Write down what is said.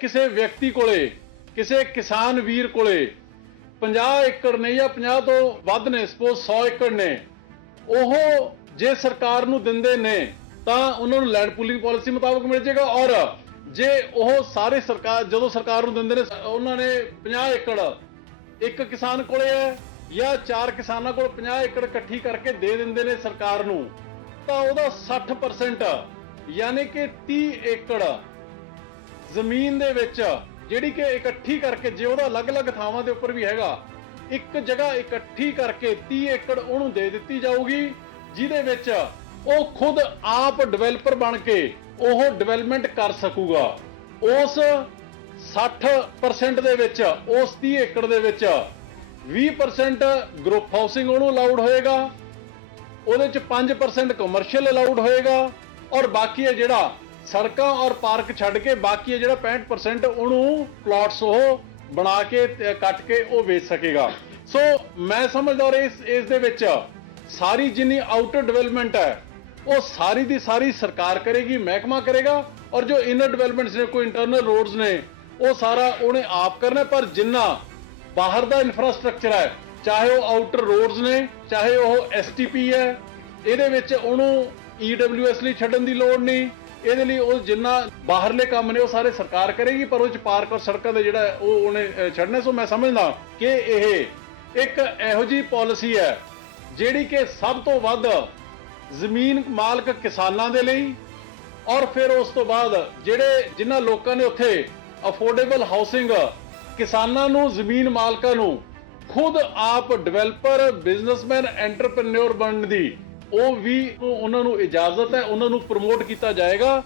ਕਿਸੇ ਵਿਅਕਤੀ ਕੋਲੇ, ਕਿਸੇ ਕਿਸਾਨ ਵੀਰ ਕੋਲੇ 50 ਏਕੜ ਨੇ ਜਾਂ 50 ਤੋਂ ਵੱਧ ਨੇ, ਸਪੋਜ਼ 100 ਏਕੜ ਨੇ, ਉਹ ਜੇ ਸਰਕਾਰ ਨੂੰ ਦਿੰਦੇ ਨੇ, ਤਾਂ ਉਹਨਾਂ ਨੂੰ ਲੈਂਡ ਪੂਲਿੰਗ ਪਾਲਿਸੀ ਮੁਤਾਬਕ ਮਿਲ ਜਾਏਗਾ ਔਰ ਜੇ ਉਹ ਸਾਰੇ ਸਰਕਾਰ, ਜਦੋਂ ਸਰਕਾਰ ਨੂੰ ਦਿੰਦੇ ਨੇ, ਉਹਨਾਂ ਨੇ 50 ਏਕੜ ਇੱਕ ਕਿਸਾਨ ਕੋਲੇ ਹੈ ਜਾਂ ਚਾਰ ਕਿਸਾਨਾਂ ਕੋਲ 50 ਏਕੜ ਇਕੱਠੀ ਕਰਕੇ ਦੇ ਦਿੰਦੇ ਨੇ ਸਰਕਾਰ ਨੂੰ, ਤਾਂ ਉਹਦਾ 60% ਯਾਨੀ ਕਿ 30 ਏਕੜ ਜ਼ਮੀਨ ਦੇ ਵਿੱਚ ਜਿਹੜੀ ਕਿ ਇਕੱਠੀ ਕਰਕੇ ਜੇ ਉਹਦਾ ਅਲੱਗ-ਅਲੱਗ ਥਾਵਾਂ ਦੇ ਉੱਪਰ ਵੀ ਹੈਗਾ, ਇੱਕ ਜਗ੍ਹਾ ਇਕੱਠੀ ਕਰਕੇ 30 ਏਕੜ ਉਹਨੂੰ ਦੇ ਦਿੱਤੀ ਜਾਊਗੀ, ਜਿਹਦੇ ਵਿੱਚ ਉਹ ਖੁਦ ਆਪ ਡਿਵੈਲਪਰ ਬਣ ਕੇ ਉਹ ਡਿਵੈਲਪਮੈਂਟ ਕਰ ਸਕੂਗਾ। ਉਸ 60% ਦੇ ਵਿੱਚ, ਉਸ 30 ਏਕੜ ਦੇ ਵਿੱਚ 20% ਗਰੁੱਪ ਹਾਊਸਿੰਗ ਉਹਨੂੰ ਅਲਾਉਡ ਹੋਏਗਾ, ਉਹਦੇ ਚ 5% ਕਮਰਸ਼ੀਅਲ ਅਲਾਉਡ ਹੋਏਗਾ, ਔਰ ਬਾਕੀ ਹੈ ਜਿਹੜਾ ਸੜਕਾਂ ਔਰ ਪਾਰਕ ਛੱਡ ਕੇ ਬਾਕੀ ਹੈ ਜਿਹੜਾ 65% ਉਹਨੂੰ ਪਲਾਟਸ ਉਹ ਬਣਾ ਕੇ ਕੱਟ ਕੇ ਉਹ ਵੇਚ ਸਕੇਗਾ। ਸੋ ਮੈਂ ਸਮਝਦਾ ਔਰ ਇਸ ਇਸ ਦੇ ਵਿੱਚ ਸਾਰੀ ਜਿੰਨੀ ਆਊਟਰ ਡਿਵੈਲਪਮੈਂਟ ਹੈ, ਉਹ ਸਾਰੀ ਦੀ ਸਾਰੀ ਸਰਕਾਰ ਕਰੇਗੀ, ਮਹਿਕਮਾ ਕਰੇਗਾ ਔਰ ਜੋ ਇਨਰ ਡਿਵੈਲਪਮੈਂਟਸ ਨੇ, ਕੋਈ ਇੰਟਰਨਲ ਰੋਡਸ ਨੇ, ਉਹ ਸਾਰਾ ਉਹਨੇ ਆਪ ਕਰਨਾ ਪਰ ਜਿੰਨਾ ਬਾਹਰ ਦਾ ਇਨਫਰਾਸਟ੍ਰਕਚਰ ਹੈ, ਚਾਹੇ ਉਹ ਆਊਟਰ ਰੋਡਸ ਨੇ, ਚਾਹੇ ਉਹ ਐਸਟੀਪੀ ਹੈ, ਇਹਦੇ ਵਿੱਚ ਉਹਨੂੰ ਈਡਬਲਯੂਐਸ ਲਈ ਛੱਡਣ ਦੀ ਲੋੜ ਨਹੀਂ ਇਹਦੇ ਲਈ ਉਹ ਜਿੰਨਾ ਬਾਹਰਲੇ ਕੰਮ ਨੇ ਉਹ ਸਾਰੇ ਸਰਕਾਰ ਕਰੇਗੀ ਪਰ ਉਹ ਚ ਪਾਰਕ ਔਰ ਸੜਕਾਂ ਦੇ ਜਿਹੜਾ ਉਹ ਉਹਨੇ ਅਹ, ਛੱਡਣਾ ਸੋ ਮੈਂ ਸਮਝਦਾ ਕਿ ਇਹ ਇੱਕ ਇਹੋ ਜੀ ਪਾਲਿਸੀ ਹੈ ਜਿਹੜੀ ਕਿ ਸਭ ਤੋਂ ਵੱਧ ਜ਼ਮੀਨ ਮਾਲਕ ਕਿਸਾਨਾਂ ਦੇ ਲਈ ਔਰ ਫਿਰ ਉਸ ਤੋਂ ਬਾਅਦ ਜਿਹੜੇ ਜਿਨ੍ਹਾਂ ਲੋਕਾਂ ਨੇ ਉੱਥੇ ਅਫੋਰਡੇਬਲ ਹਾਊਸਿੰਗ ਕਿਸਾਨਾਂ ਨੂੰ ਜ਼ਮੀਨ ਮਾਲਕਾਂ ਨੂੰ ਖੁਦ ਆਪ ਡਿਵੈਲਪਰ ਬਿਜ਼ਨਸਮੈਨ ਐਂਟਰਪ੍ਰੈਨਿਓਰ ਬਣਨ ਦੀ ਉਹ ਵੀ ਉਹਨਾਂ ਨੂੰ ਇਜਾਜ਼ਤ ਹੈ ਉਹਨਾਂ ਨੂੰ ਪ੍ਰਮੋਟ ਕੀਤਾ ਜਾਏਗਾ।